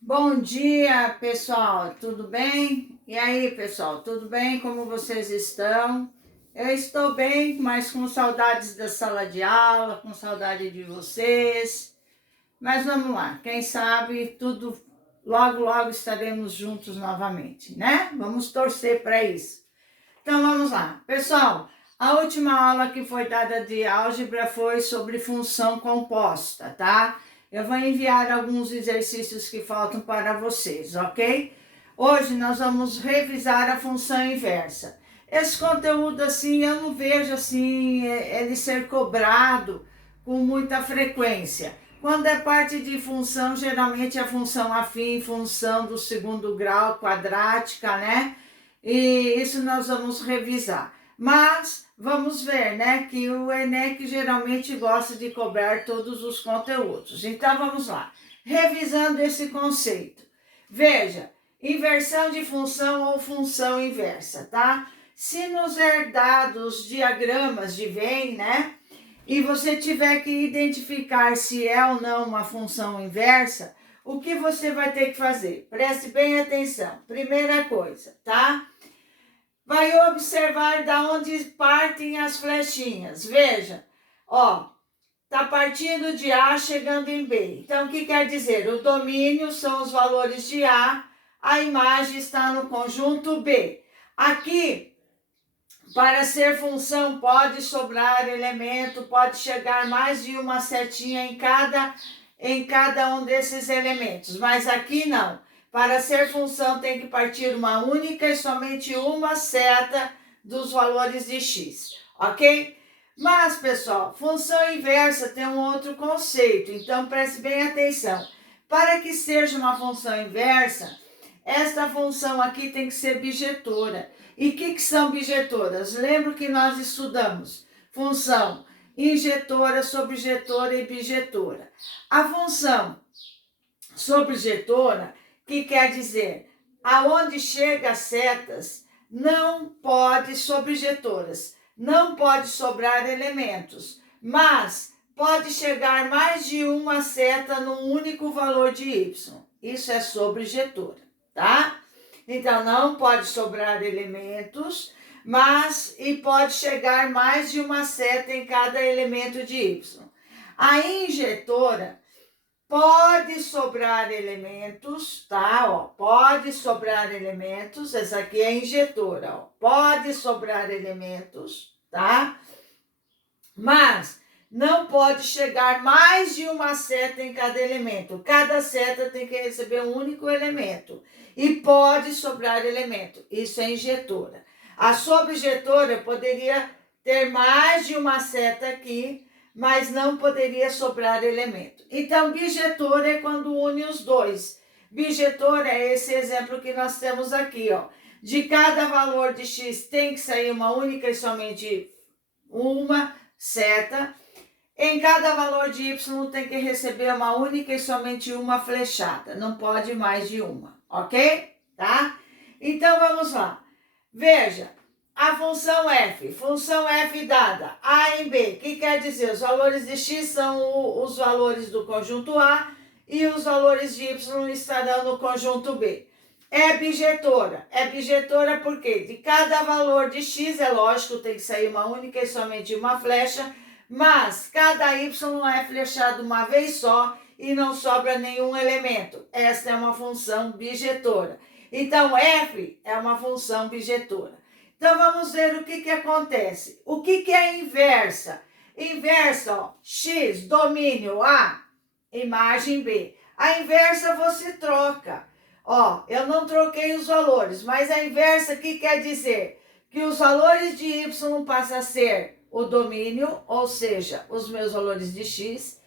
Bom dia, pessoal, tudo bem? E aí, pessoal, tudo bem? Como vocês estão? Eu estou bem, mas com saudades da sala de aula, com saudade de vocês. Mas vamos lá, quem sabe tudo logo, logo estaremos juntos novamente, né? Vamos torcer para isso. Então vamos lá, pessoal. A última aula que foi dada de álgebra foi sobre função composta, tá? Eu vou enviar alguns exercícios que faltam para vocês, ok? Hoje nós vamos revisar a função inversa. Esse conteúdo, assim, eu não vejo, assim, ele ser cobrado com muita frequência. Quando é parte de função, geralmente é função afim, função do segundo grau, quadrática, né? E isso nós vamos revisar. Mas vamos ver, né, que o Enem geralmente gosta de cobrar todos os conteúdos. Então vamos lá. Revisando esse conceito. Veja, inversão de função ou função inversa, tá? Se nos é dados diagramas de Venn, né, e você tiver que identificar se é ou não uma função inversa, o que você vai ter que fazer? Preste bem atenção. Primeira coisa, tá? Vai observar da onde partem as flechinhas. Veja, ó, tá partindo de A chegando em B. Então, o que quer dizer? O domínio são os valores de a imagem está no conjunto B. Aqui, para ser função, pode sobrar elemento, pode chegar mais de uma setinha em cada um desses elementos, mas aqui não. Para ser função, tem que partir uma única e somente uma seta dos valores de x, ok? Mas, pessoal, função inversa tem um outro conceito, então preste bem atenção. Para que seja uma função inversa, esta função aqui tem que ser bijetora. E o que são bijetoras? Lembra que nós estudamos função injetora, sobjetora e bijetora. A função sobjetora, que quer dizer aonde chega as setas, não pode sobjetoras, não pode sobrar elementos, mas pode chegar mais de uma seta num único valor de y. Isso é sobjetora, tá? Então não pode sobrar elementos, mas e pode chegar mais de uma seta em cada elemento de y. A injetora pode sobrar elementos, tá? Ó, pode sobrar elementos. Essa aqui é a injetora, ó. Pode sobrar elementos, tá? Mas não pode chegar mais de uma seta em cada elemento. Cada seta tem que receber um único elemento. E pode sobrar elemento. Isso é injetora. A sobjetora poderia ter mais de uma seta aqui, mas não poderia sobrar elemento. Então, bijetora é quando une os dois. Bijetora é esse exemplo que nós temos aqui, ó. De cada valor de x tem que sair uma única e somente uma seta. Em cada valor de y tem que receber uma única e somente uma flechada. Não pode mais de uma, ok? Tá? Então, vamos lá. Veja, a função f dada a em b, que quer dizer, os valores de x são os valores do conjunto A e os valores de y estarão no conjunto B. É bijetora porque de cada valor de x, é lógico, tem que sair uma única e somente uma flecha, mas cada y é flechado uma vez só e não sobra nenhum elemento. Esta é uma função bijetora. Então, f é uma função bijetora. Então, vamos ver o que acontece. O que é inversa? Inversa, ó, x, domínio A, imagem B. A inversa você troca. Ó, eu não troquei os valores, mas a inversa aqui quer dizer que os valores de y passam a ser o domínio, ou seja, os meus valores de x,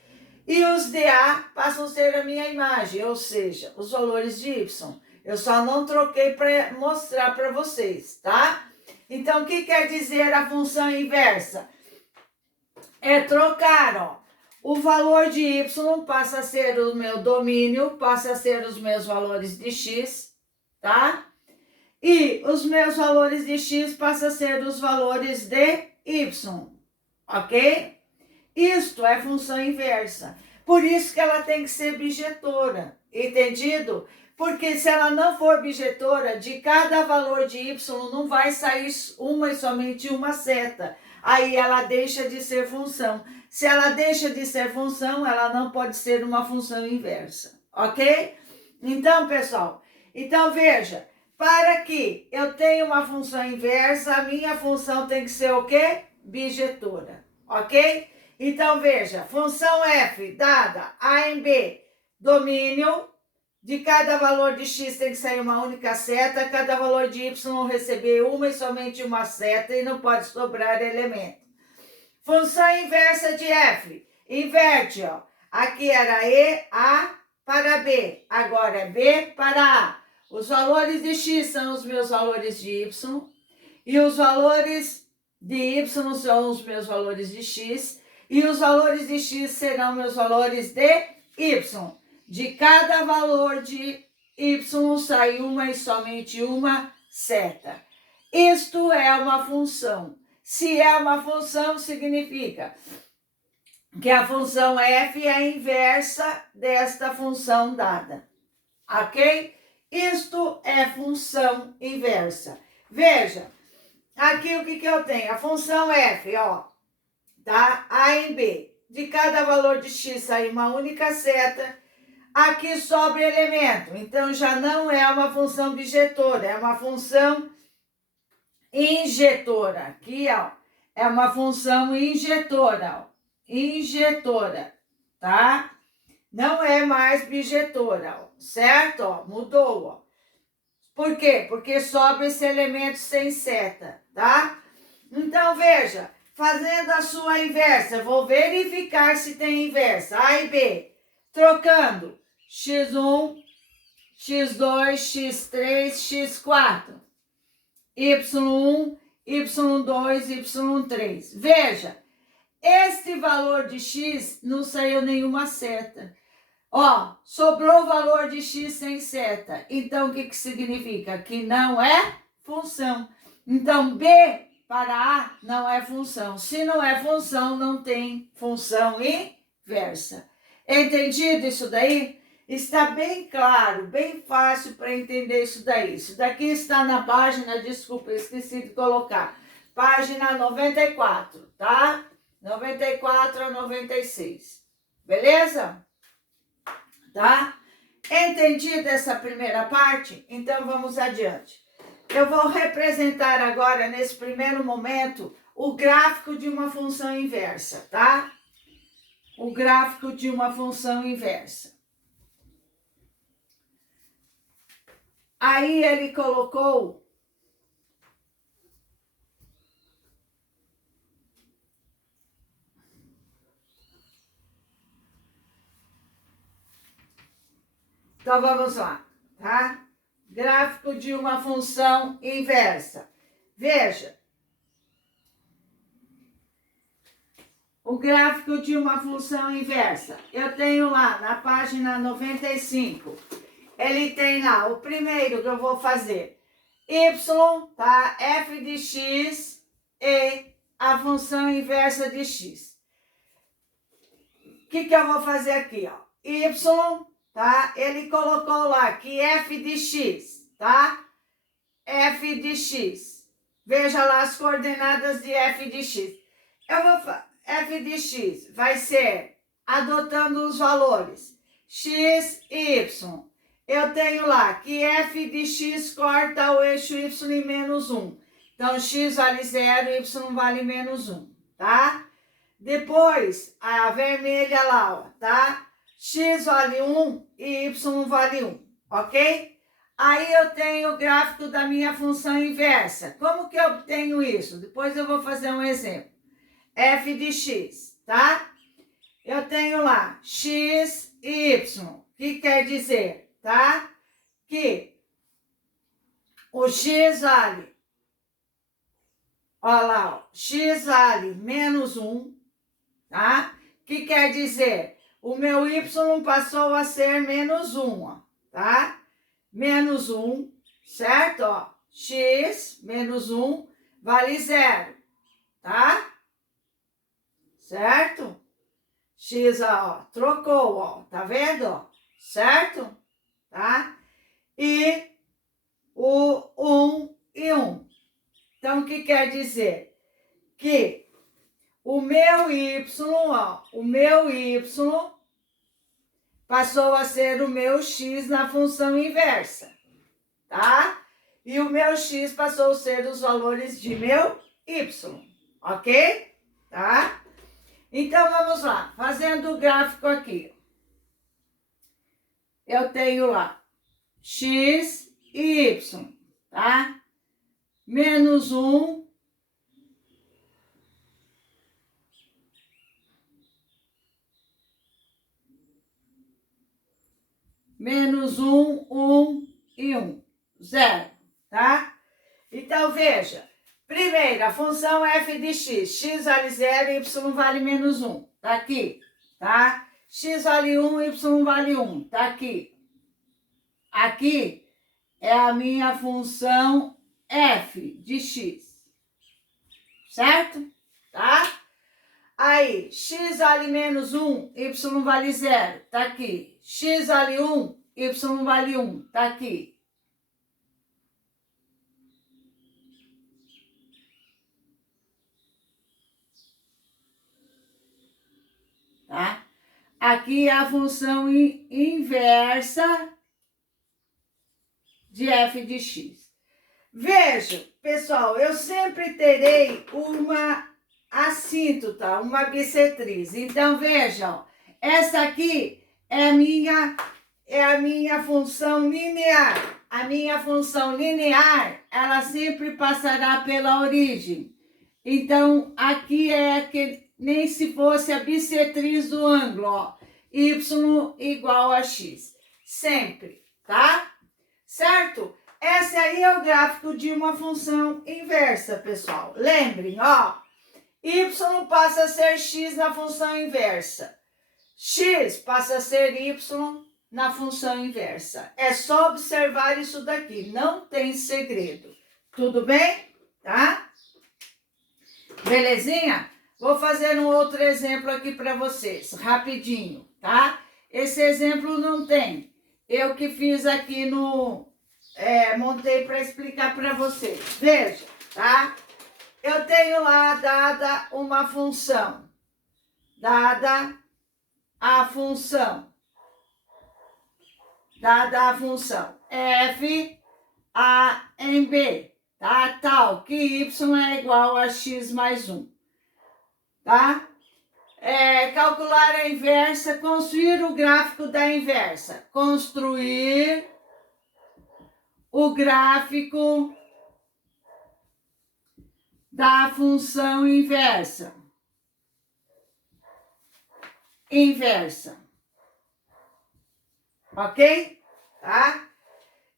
e os de A passam a ser a minha imagem, ou seja, os valores de y. Eu só não troquei para mostrar para vocês, tá? Então, o que quer dizer a função inversa? É trocar, ó. O valor de y passa a ser o meu domínio, passa a ser os meus valores de x, tá? E os meus valores de x passam a ser os valores de y, ok? Isto é função inversa. Por isso que ela tem que ser bijetora, entendido? Porque se ela não for bijetora, de cada valor de y não vai sair uma e somente uma seta. Aí ela deixa de ser função. Se ela deixa de ser função, ela não pode ser uma função inversa, ok? Então, pessoal, veja, para que eu tenha uma função inversa, a minha função tem que ser o quê? Bijetora, ok? Então, veja, função f dada a em b, domínio, de cada valor de x tem que sair uma única seta, cada valor de y receber uma e somente uma seta e não pode sobrar elemento. Função inversa de f, inverte, ó. Aqui era e, a para b, agora é b para a. Os valores de x são os meus valores de y e os valores de y são os meus valores de x e os valores de x serão meus valores de y. De cada valor de y sai uma e somente uma seta. Isto é uma função. Se é uma função, significa que a função f é a inversa desta função dada. Ok? Isto é função inversa. Veja, aqui o que eu tenho? A função f, ó, tá? A em b. De cada valor de x sai uma única seta. Aqui sobra elemento, então já não é uma função bijetora, é uma função injetora. Aqui, ó, é uma função injetora, ó, injetora, tá? Não é mais bijetora, ó, certo? Ó, mudou, ó. Por quê? Porque sobra esse elemento sem seta, tá? Então, veja, fazendo a sua inversa, eu vou verificar se tem inversa, A e B, trocando x1, x2, x3, x4, y1, y2, y3. Veja, este valor de x não saiu nenhuma seta. Ó, sobrou o valor de x sem seta. Então, o que significa? Que não é função. Então, B para A não é função. Se não é função, não tem função inversa. Entendido isso daí? Está bem claro, bem fácil para entender isso daí. Isso daqui está na página, desculpa, esqueci de colocar. Página 94, tá? 94 a 96. Beleza? Tá? Entendida essa primeira parte? Então vamos adiante. Eu vou representar agora, nesse primeiro momento, o gráfico de uma função inversa, tá? O gráfico de uma função inversa. Aí ele colocou então vamos lá, tá? Gráfico de uma função inversa. Veja. O gráfico de uma função inversa. Eu tenho lá na página 95. Ele tem lá o primeiro que eu vou fazer. Y, tá? F de x e a função inversa de x. O que eu vou fazer aqui, ó? Y, tá? Ele colocou lá que f de x, tá? F de x. Veja lá as coordenadas de f de x. Eu vou f de x vai ser adotando os valores x, y. Eu tenho lá que f de x corta o eixo y em menos 1. Então, x vale 0, y vale menos 1, tá? Depois, a vermelha lá, ó, tá? X vale 1 e y vale 1, ok? Aí eu tenho o gráfico da minha função inversa. Como que eu obtenho isso? Depois eu vou fazer um exemplo. F de x, tá? Eu tenho lá x e y. O que quer dizer, tá? Que o x vale, olha lá, ó, x vale menos 1, tá? O que quer dizer? O meu y passou a ser menos 1, ó, tá? Menos 1, certo? Ó, x menos 1 vale 0, tá? Certo? X, ó, trocou, ó, tá vendo, ó? Certo? Tá? E o 1 e 1. Então, o que quer dizer? Que o meu y, ó, o meu y passou a ser o meu x na função inversa, tá? E o meu x passou a ser os valores de meu y, ok? Tá? Então, vamos lá, fazendo o gráfico aqui. Eu tenho lá x e y, tá? Menos 1, menos 1, 1 e 1, 0, tá? Então, veja, primeiro, a função f de x, x vale 0, y vale menos 1, tá aqui, tá? X vale 1, y vale 1, tá aqui. Aqui é a minha função f de x, certo? Tá? Aí, x vale menos 1, y vale 0, tá aqui. X vale 1, y vale 1, tá aqui. Tá? Aqui é a função inversa de f de x. Veja, pessoal, eu sempre terei uma assíntota, uma bissetriz. Então, vejam, essa aqui é a minha função linear. A minha função linear, ela sempre passará pela origem. Então, aqui é que nem se fosse a bissetriz do ângulo, ó, y igual a x. Sempre, tá? Certo? Esse aí é o gráfico de uma função inversa, pessoal. Lembrem, ó, y passa a ser x na função inversa. X passa a ser y na função inversa. É só observar isso daqui, não tem segredo. Tudo bem? Tá? Belezinha? Vou fazer um outro exemplo aqui para vocês, rapidinho, tá? Esse exemplo não tem. Eu que fiz aqui montei para explicar para vocês. Veja, tá? Eu tenho lá dada uma função. Dada a função f a em b, tá? Tal que y é igual a x mais 1, tá? Calcular a inversa, construir o gráfico da inversa. Construir o gráfico da função inversa. Ok? Tá?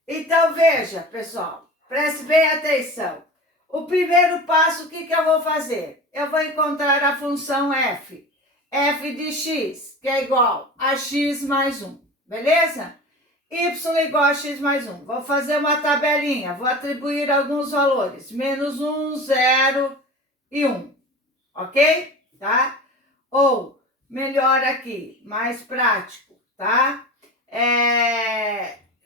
Então, veja, pessoal, preste bem atenção. O primeiro passo, o que eu vou fazer? Eu vou encontrar a função f de x, que é igual a x mais 1, beleza? Y igual a x mais 1. Vou fazer uma tabelinha, vou atribuir alguns valores, menos 1, 0 e 1, ok? Tá? Ou, melhor aqui, mais prático, tá?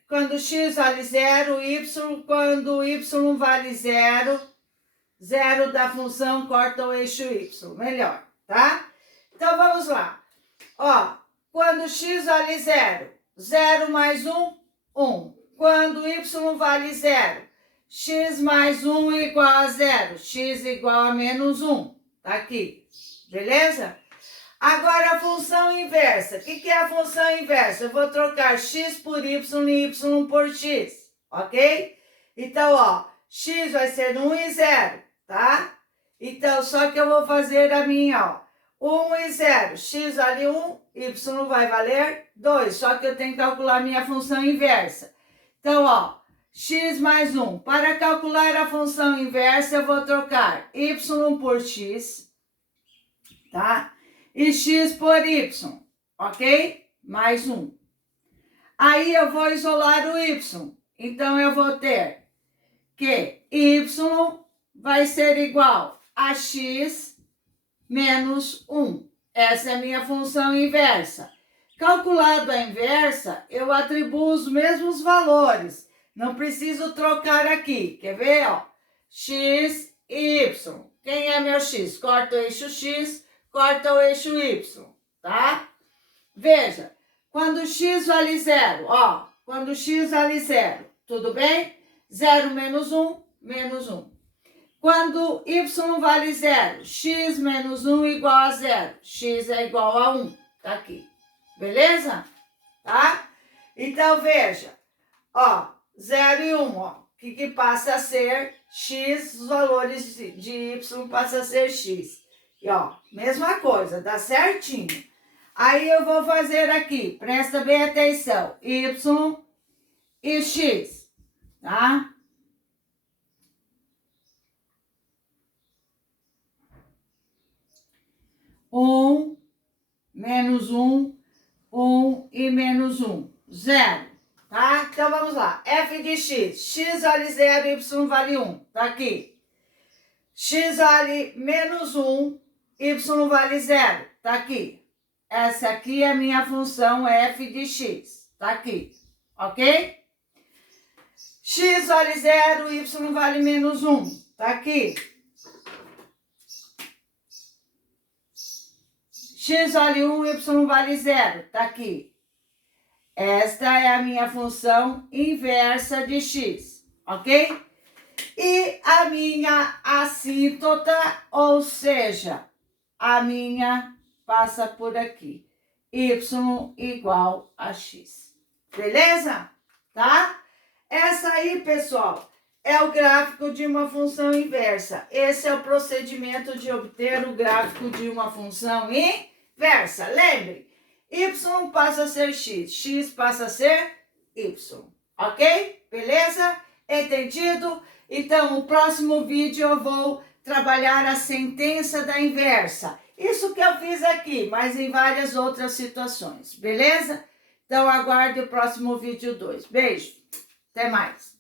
Quando x vale 0, y, quando y vale 0, 0 da função corta o eixo y, melhor, tá? Então, vamos lá. Ó, quando x vale 0, 0 mais 1, 1. Quando y vale 0, x mais 1 igual a 0, x igual a menos 1. Tá aqui, beleza? Agora, a função inversa. O que é a função inversa? Eu vou trocar x por y e y por x, ok? Então, ó, x vai ser 1 e 0, tá? Então, só que eu vou fazer a minha, ó, 1 e 0. X vale 1, y vai valer 2. Só que eu tenho que calcular a minha função inversa. Então, ó, x mais 1. Para calcular a função inversa, eu vou trocar y por x, tá? E x por y, ok? Mais 1. Aí eu vou isolar o y. Então, eu vou ter que y vai ser igual a x menos 1. Essa é a minha função inversa. Calculado a inversa, eu atribuo os mesmos valores. Não preciso trocar aqui. Quer ver? Ó? X e Y. Quem é meu X? Corta o eixo X, corta o eixo Y, tá? Veja, quando X vale 0, ó, quando X vale 0, tudo bem? 0 menos 1, menos 1. Quando Y vale 0, X menos 1 igual a 0. X é igual a 1, tá aqui. Beleza? Tá? Então, veja, ó, 0 e 1, ó, o que passa a ser X, os valores de Y passa a ser X. E, ó, mesma coisa, dá certinho. Aí eu vou fazer aqui, presta bem atenção, Y e X, tá? Menos 1, 1 e menos 1, 0, tá? Então, vamos lá. F de x. X vale 0, y vale 1, tá aqui. X vale menos 1, y vale 0, tá aqui. Essa aqui é a minha função f de x, tá aqui, ok? X vale 0, y vale menos 1, tá aqui. X vale 1, y vale 0, tá aqui. Esta é a minha função inversa de x, ok? E a minha assíntota, ou seja, a minha passa por aqui. Y igual a x. Beleza? Tá? Essa aí, pessoal, é o gráfico de uma função inversa. Esse é o procedimento de obter o gráfico de uma função inversa. Lembre, y passa a ser x, x passa a ser y, ok? Beleza? Entendido? Então, no próximo vídeo eu vou trabalhar a sentença da inversa. Isso que eu fiz aqui, mas em várias outras situações, beleza? Então, aguarde o próximo vídeo 2. Beijo, até mais!